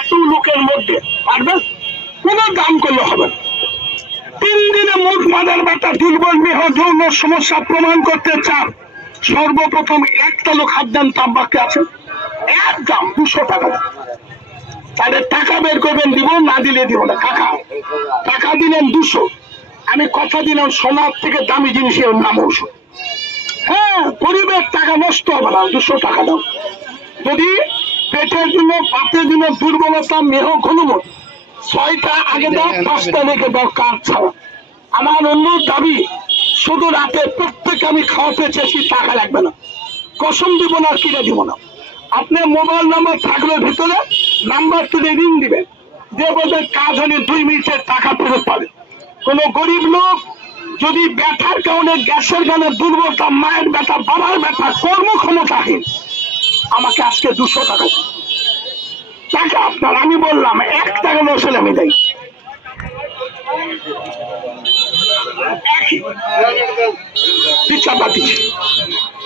এত লোকের মধ্যে পারবেন? কোনো দাম করলে হবে না। 3 দিনে মুখ মাদার ব্যথা, দুর্বল মেহ, যৌন সমস্যা প্রমাণ করতে চান, সর্বপ্রথম একটা লোক হাত দেন তাব্বাকে আছেন, এক দাম 200 টাকা। তাহলে টাকা বের করবেন, দিব না দিলে দিব না। কাকা টাকা দিলেন 200, আমি কথা দিলাম সোনার থেকে দামি জিনিসের নাম ঔষধ। হ্যাঁ, গরিবের টাকা নষ্ট হবে না, 200 টাকা দাও। যদি পেটের জন্য, পাতের জন্য দুর্বলতা, মেহ, ঘনমত, 6টা আগে দাও, 5টা রেখে দাও, কার ছাড়া। আমার অন্য দাবি, শুধু রাতে প্রত্যেকে আমি খাওয়াতে চেয়েছি, টাকা লাগবে না, কসম দিব না, কিনে দিব না। আপনি মোবাইল নাম্বার থাকলে ভিতরে নাম্বার তুলে রিং দিবেন, যে বলবেন কাজ হলে 2 মিনিটের টাকা ফেরত পাবে। কোন গরিব লোক যদি ব্যথার কারণে, গ্যাসের কারণে দুর্বলতা, মায়ের ব্যথা, বাবার ব্যথা, কর্মক্ষমতাহীন, আমাকে আজকে 200 টাকা টাকা আপনার, আমি বললাম 1 টাকা নসলে আমি দেই।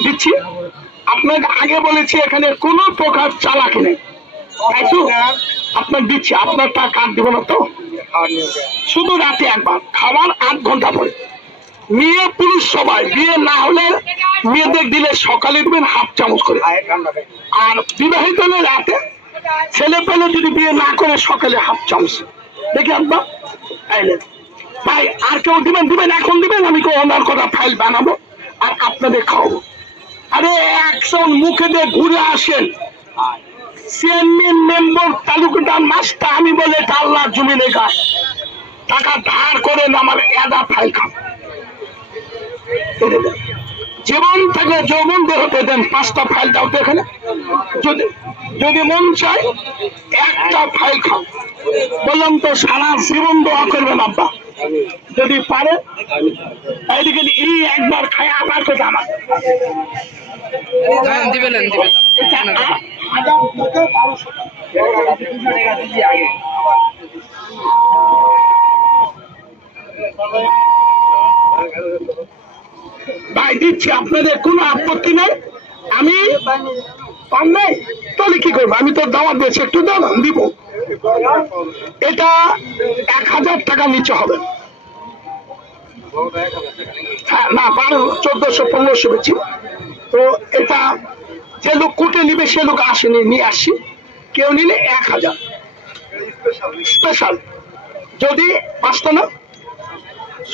দিচ্ছি আপনাকে আগে বলেছি, এখানে কোনো প্রকার চালাকি নেই, তাই তো? আপনার দিচ্ছি, আপনার টাকা কাট দিব না তো। শুধু রাতে একবার খাবার, 8 ঘন্টা পরে। মেয়ে পুরুষ সবাই, বিয়ে না হলে মেয়েদের দিলে সকালে দিবেন 1/2 চামচ করে, আর বিবাহিত হলে রাতে, ছেলে পেলে যদি বিয়ে না করে সকালে 1/2 চামচ। দেখি একবার ভাই, আর কেউ দিবেন? দিবেন, এখন দিবেন, আমি ওনার কথা ফাইল বানাবো আর আপনাদের খাওয়াবো। আরে 100 মুখে দিয়ে ঘুরে আসেন, চেয়ারম্যান, মেম্বার, তালুকদার, মাস্টার, আমি বলে এটা আল্লাহ জমিনে গাছ, টাকা ধার করেন, আমার এদা ফাইল খান। জীবন থেকে যৌবন দেহতে দেন, 5টা ফাইল দাও তো এখানে। যদি মন চায় 1টা ফাইল খাও। বললাম তো সারা জীবন দোয়া করবেন আব্বা, যদি পারে। এইদিকে এই একবার খায় আবার কথা আমার দিবেন। ভাই দিচ্ছি, আপনাদের কোনো আপত্তি নেই? আমি পান নাই তাহলে কি করবো? আমি তো দাওয়াত দিয়েছি, একটু দাম দিব। এটা 1000 টাকা নিচে হবে। হ্যাঁ, না 1400 1500 বেশি। তো এটা যে লোক কুটে নিবে সে লোক আসেনি, নিয়ে আসি। কেউ নিলে 1000 স্পেশাল। যদি 5টা না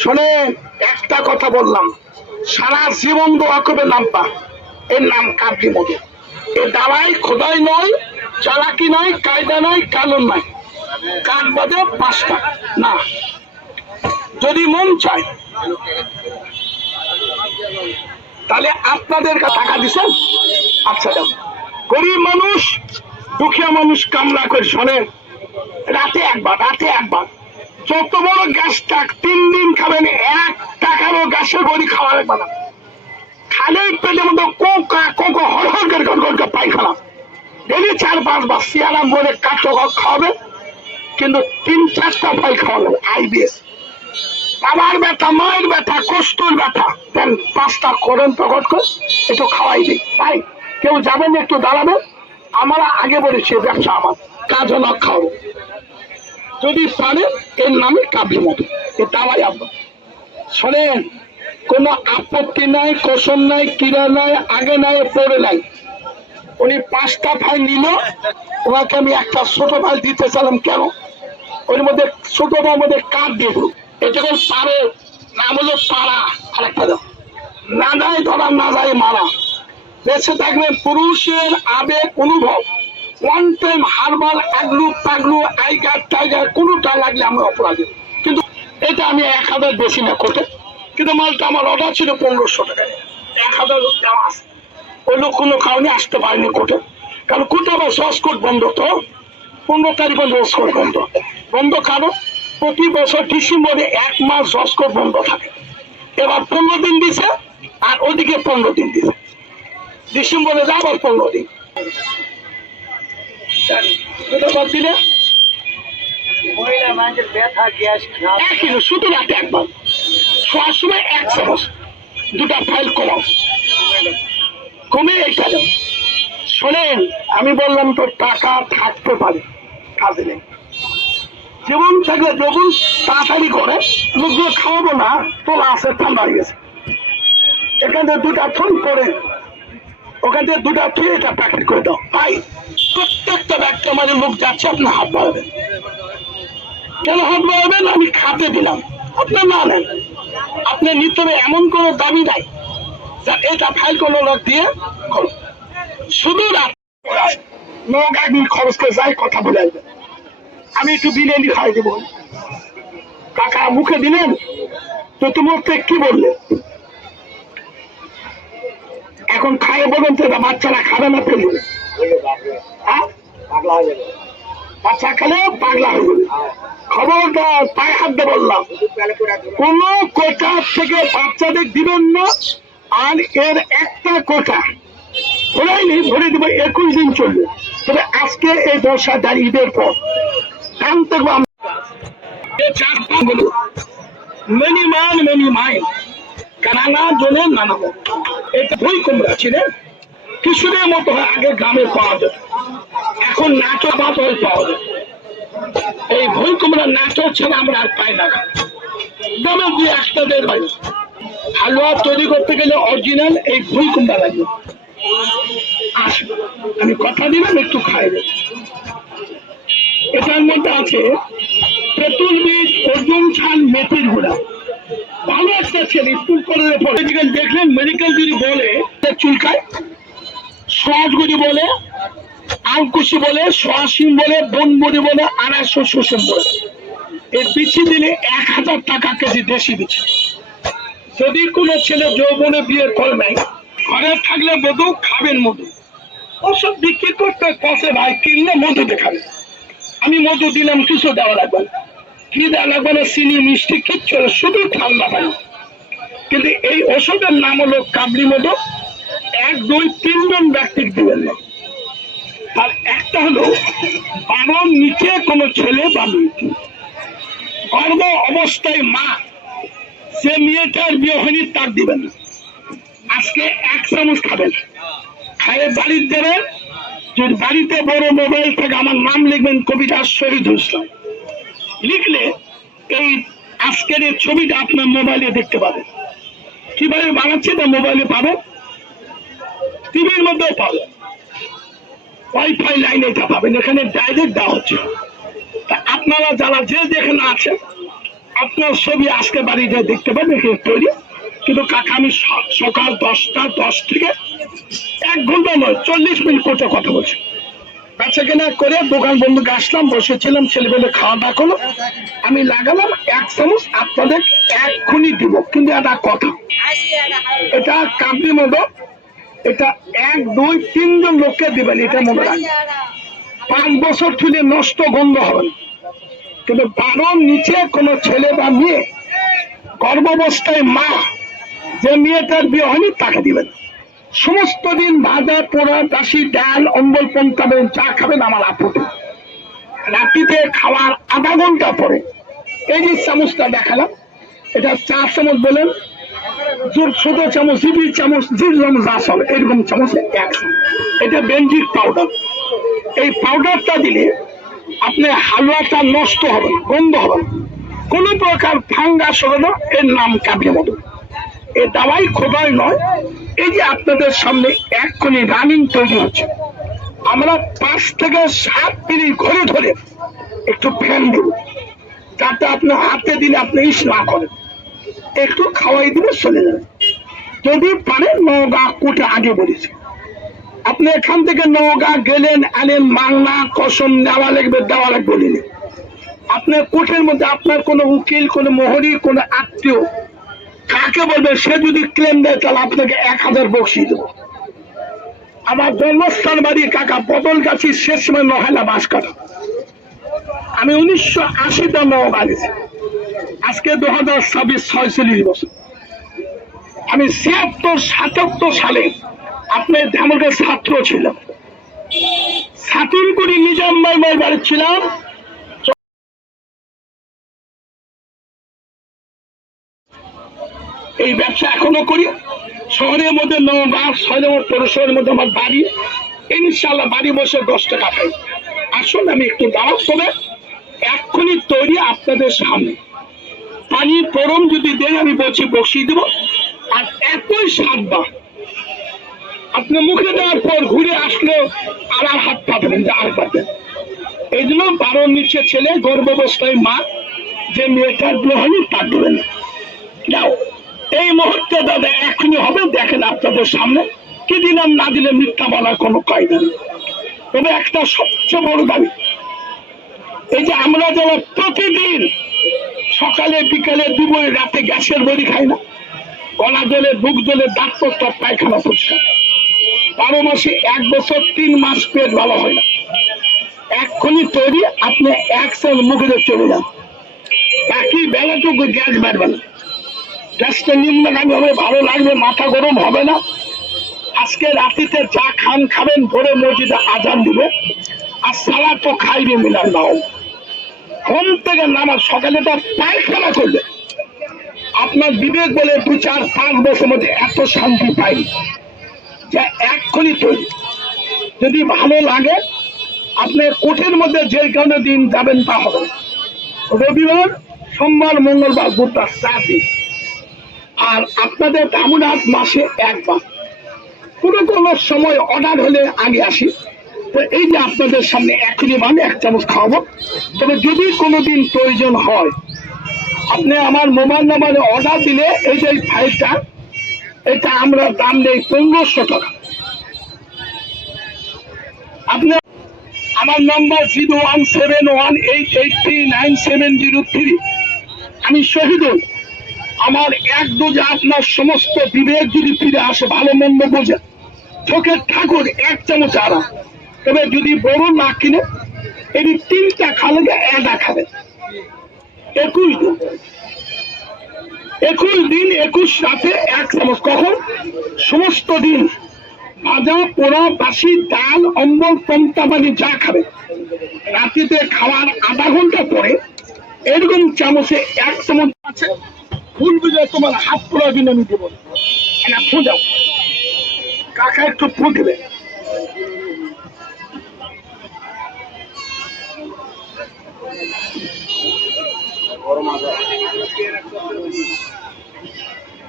শোনে, একটা কথা বললাম, সারা জীবন দোয়া করবে নামটা, এর নাম কাবলি মধু। এ দাওয়াই খোদাই নয়, চালাকি নয়, কায়দা নয়, কানুন নয়, কাজ বাদে 5টা না। যদি মন চায় তাহলে আপনাদের টাকা দিচ্ছেন, আচ্ছা দাও। গরিব মানুষ, দুঃখিয়া মানুষ কামনা করে, শোনেন, রাতে একবার যত বড় গ্যাস টাক 3 দিন খাবেন, 1 টাকারও গ্যাসের গড়ি খাওয়া লাগবে না। খালি পেটের মধ্যে কোকা হর পায়খানা, ডেলি 4-5 বার সিয়ারাম বলে কাটো খাওয়াবে, কিন্তু 3-4টা ফাইল খাওয়া যাবে। IBS, বাবার ব্যথা, মায়ের ব্যথা, কষ্টর ব্যথা, দেন 5টা করেন প্রকট করে একটু খাওয়াই দিই। তাই কেউ যাবেন, একটু দাঁড়াবেন। আমরা আগে বলেছি ব্যবসা আমার, কাজও না খাওয়াবো। যদি পারে এর নামে কাবলি মধু, এ দাওয়াই আব্বা। শোনেন, কোনো আপত্তি নাই, কোশন নাই, কিরা নাই, আগে নাই, পরে নাই। উনি 5টা ফাইল নিল, ওনাকে আমি একটা ছোট ফাইল দিতে চাইলাম। কেন? ওর মধ্যে ছোটটার মধ্যে কাঠ দিয়ে দিল, এটাকে পারে, নাম হলো পাড়া। আরেকটা দাও, না যায় ধরা, না যায় মারা। বেঁচে থাকবেন পুরুষের আবেগ, অনুভব, 1 টাইম হারবাল, আগলু পাগলু, আইগার টাইগার, কোনোটা লাগলে আমি অপরাধী। কিন্তু এটা আমি 1000 বেশি না কোটে, কিন্তু মালটা আমার অর্ডার ছিল 1500 টাকায়, 1000 দেওয়া আছে। ওই লোক কোনো কারণে আসতে পারেনি কোর্টে, কারণ কোর্টে আবার জজকোর্ট বন্ধ। তো 15 তারিখ জজকোর্ট বন্ধ কারণ প্রতি বছর ডিসেম্বরে 1 মাস জজকোর্ট বন্ধ থাকে। এবার 15 দিন দিছে, আর ওদিকে 15 দিন দিছে, ডিসেম্বরে আবার 15 দিন দিলে শুধু রাতে একবার, শোয়ার সময় 1 চামচ, 2টা ফাইল কমে এইটা। শোনেন, আমি বললাম তো টাকা থাকতে পারে, কাজে নেই। জীবন থাকলে যখন তাড়াতাড়ি করে লোকগুলো খাওয়াবো না, তোলা আছে ঠান্ডা হয়ে গেছে, এখান থেকে দুটা থন করে ওখান থেকে দুটা থুয়ে এটা প্যাকেট করে দাও ভাই। প্রত্যেকটা ব্যক্তি মানে লোক যাচ্ছে, আপনি হাত বাড়াবেন কেন? হাত বাড়াবেন, আমি খাতে দিলাম, আপনার না নেন, আপনি নিতে হবে এমন কোনো দাবি নাই যা এটা ফাইল কোনো লোক দিয়ে করো। শুধু লোক একদিন খরচ করে যাই কথা বলে আসবেন, আমি একটু বিরিয়ানি খাই দেবো। কাকা মুখে দিলেন তো তোমার কি বললে? এখন খাইয়ে বলুন তো বাচ্চারা খাবে না ফেলবে, বাচ্চা খেলে পাগলা হয়ে যাবে। খবরদার, পায়ে হাত দিয়ে বললাম, কোন কোটা থেকে বাচ্চাদের দিবেন না। আর এর একটা কোটা ভরাইনি, ভরে দেবো 21 দিন চলবে। তবে আজকে এই দশা দাঁড়িয়ে ঈদের পর জানতে মেনি মান মেনি মাইন, নানা জনের নানা মত। এটা ভুই কুমড়া ছিলেন কিশোরের মতো হয়, আগে গ্রামে পাওয়া যায়, এখন নাটো বাদ হয়ে পাওয়া যায়। এই ভুই কুমড়া নাটো ছাড়া আমরা আর পাই না। গ্রামে দুই একটা দেড় হয়, হালুয়া তৈরি করতে গেলে অরিজিনাল এই ভুই কুমড়া লাগবে। আসবে, আমি কথা দিলাম একটু খাই দেব। এটার মধ্যে আছে তেঁতুল বীজ, অর্জুন ছাল, মেথির গুঁড়া। ভালো একটা ছেলে স্কুল কলেজে পড়ে, দেখলেন মেডিকেল যদি বলে চুলকায়, সহজ যদি বলে, আলকুশি বলে, সোয়াশিম বলে, বনবরি বলে, 250 শোষণ বলে। এর বিচি দিলে 1000 টাকা কেজি দেশি বিচি। যদি কোনো ছেলে যৌবনে বিয়ে করে নাই, ঘরে থাকলে মধু খাবেন, মধু ওষুধ বিক্রি করতে কষে ভাই, কিনলে মধু দেখাবে। আমি মধু দিলাম, কিছু দেওয়া লাগবে না, কি দেওয়া লাগবে না, চিনি মিষ্টি কিচ্ছু, শুধু ঠান্ডা পানি। কিন্তু এই ওষুধের নাম হলো কাবলি মধু। 1, 2, 3 জন ব্যক্তি দিবেন না। আর একটা হলো 12 নিচে কোনো ছেলে বা মেয়ে গর্ভ অবস্থায় মা, সে মেয়েটার বিয়ে হয়নি, তার দিবেন না। আজকে 1 চামচ খাবেন, খাইয়ে বাড়ির দেবেন। যদি বাড়িতে বড় মোবাইল থেকে আমার নাম লিখবেন, কবিতা শহীদুল ইসলাম লিখলে এই আজকের এই ছবিটা আপনার মোবাইলে দেখতে পাবেন। কিভাবে বানাচ্ছে তা মোবাইলে পাবেন, টিভির মধ্যেও পাবেন, ওয়াইফাই লাইনে এটা পাবেন, এখানে ডাইরেক্ট দেওয়া হচ্ছে। তা আপনারা যারা যে যেখানে আছেন, আপনার ছবি আজকে বাড়িতে দেখতে পাবেন, এখানে তৈরি। কিন্তু কাকা আমি সকাল 10টা 10 থেকে 1 ঘন্টা নয়, 40 মিনিট করতে কথা বলছি। বেচা কেনা করে দোকান বন্ধুকে আসলাম, বসেছিলাম, ছেলেপেলে খাওয়া দাওয়া করলো, আমি লাগালাম 1 চামচ আপনাদের এক্ষুনি দিব। কিন্তু একটা কথা, এটা কাবলি মতো, এটা 1, 2, 3 জন লোককে দিবেন, এটা মনে রাখবেন। 5 বছর থেকে নষ্ট গন্ধ হবে না। কিন্তু 12 নিচে কোনো ছেলে বা মেয়ে, গর্ভাবস্থায় মা, যে মেয়েটার বিয়ে হয়নি, তাকে দিবেন। সমস্ত দিন ভাজা পোড়া দাসি ডাল অম্বল পন্থাবেন, চা খাবেন, আমার আপত্তি। রাত্রিতে খাওয়ার আধা ঘন্টা পরে এই যে চামচটা দেখালাম, এটা 4 চামচ বলেন, ছোট চামচ, জিবি চামচ, জির চামচ যা চলে, এরকম চামচে 1 চামচ। এটা বেঞ্জিক পাউডার। এই পাউডারটা দিলে আপনার হালুয়াটা নষ্ট হবে না, গন্ধ হবে না, কোন প্রকার ফাঙ্গাস হবে না। এর নাম কাবলি মধু। এই দাওয়াই খোদাই নয়। এই যে আপনাদের সামনে এক্ষুনি রানিং তৈরি হচ্ছে, আমরা 5 থেকে 7 মিনিট ঘরে ধরে একটু ফ্যান দেব, যাতে আপনার হাতে দিলে আপনি ইস না করেন, একটু খাওয়াই দিলে চলে যাবে। যদি পারেন নওগাঁ কোটে, আগে বলেছি, আপনি এখান থেকে নওগাঁ গেলেন, আনেন, মাংনা কসম নেওয়া লাগবে, দেওয়া লাগবে বলিনি। আপনার কোর্টের মধ্যে আপনার কোনো উকিল, কোনো মোহরি, কোনো আত্মীয় কাকে বলবে, সে যদি ক্লেম দেয় তাহলে আপনাকে 1000 বকশিশ দেবো। আমার জন্মস্থান বাড়ি কাকা বদলগাছি, শেষ সময় নহেলা বাস কাটা। আমি 1980-তে নওগাঁ গেছি, আজকে 2026, 46 বছর। আমি 76-77 সালে আপনার ধামরার ছাত্র ছিলাম, ছাতিরকুড়ি নিজাম ভাই বাড়ি ছিলাম। এই ব্যবসা এখনো করি। শহরের মধ্যে নওগাঁ 6 নম্বর পৌরসভার মধ্যে আমার বাড়ি। ইনশাল্লাহ বাড়ি বসে 10 টাকা পাই। আসুন আমি একটু দাওয়াত করে এক্ষুনি তৈরি আপনাদের সামনে। পানি গরম যদি দেন আমি বলছি বসিয়ে দেব। আর এতই স্বাদবা আপনি মুখে দেওয়ার পর ঘুরে আসলেও আবার হাত পাবেন যে আর পাবেন। এই জন্য 12 নিচে ছেলে গর্ভাবস্থায় মা যে মেয়েটার গ্রহণই তা দেবেন যাও। এই মুহূর্তে দাদা এখনই হবে, দেখেন আপনাদের সামনে। কি দিলাম না দিলে মিথ্যা বলার কোনো কায়দা নেই। তবে একটা সবচেয়ে বড় দাবি, এই যে আমরা যারা প্রতিদিন সকালে বিকালে দুপুরে রাতে গ্যাসের বড়ি খাই না, গলা দলে বুক দলে দাঁত প্রস্তাব পায়খানা পরিষ্কার, 12 মাসে 1 বছর 3 মাস পেট ভালো হয় না, এক্ষুনি তৈরি আপনি 1 সেল মুখে চলে যান, একই বেলাটুকু গ্যাস বাড়বে না, গ্যাসটা নিম্নগামী হবে, ভালো লাগবে, মাথা গরম হবে না। আজকে রাতিতে যা খান খাবেন, ভোরে মসজিদে আজান দিবে, আর সালা তো খাইবে মিলার নাও। ঘুম থেকে নামার সকালে তার পায়খানা করবে, আপনার বিবেক বলে 2, 4, 5 বছরের মধ্যে এত শান্তি পাই যে এক্ষুনি তৈরি। যদি ভালো লাগে আপনি কোঠের মধ্যে যে কোনো দিন যাবেন তা হবে, রবিবার সোমবার মঙ্গলবার বুধবার 4 দিন। আর আপনাদের দামুনাথ মাসে 1 বার, কোনো সময় অর্ডার হলে আগে আসি। তো এই যে আপনাদের সামনে এখনই মানে 1 চামচ খাওয়াবো। তবে যদি কোনোদিন প্রয়োজন হয় আপনি আমার মোবাইল নাম্বারে অর্ডার দিলে এই যে ফাইলটা, এটা আমরা দাম দেই 1500 টাকা। আপনি আমার নাম্বার 01718839703। আমি শহীদুল। আমার 1 ডোজে আপনার সমস্ত বিবেক যদি ফিরে আসে, ভালো মন্দ বোঝে, চোখের ঠাকুর 1 চামচ আরাম। তবে যদি বড় না কিনে এটি 3টা খালে 1টা খাবে। 21 দিন 21 রাতে 1 চামচ। কখন? সমস্ত দিন ভাজা পোড়া বাসি ডাল অম্বল পন্তা পানি যা খাবে, রাত্রিতে খাওয়ার আধা ঘন্টা পরে এরকম চামচে 1 চামচ আছে। ফুল বুঝে তোমার হাত পোড়া দিন আমি দেবো না, ফুঁজাও কাকা একটু ফুটবে।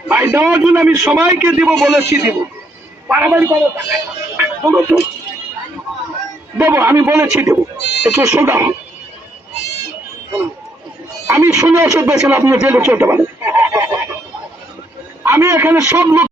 ভাই দেওয়ার জন্য আমি সবাইকে দিব বলেছি, দিব বাড়াবাড়ি করো তো দেবো, আমি বলেছি দেবো, একটু সোজা হন। আমি শুনে ওষুধ পেয়েছিলাম, আপনি জেলে চলতে পারেন। আমি এখানে সব লোক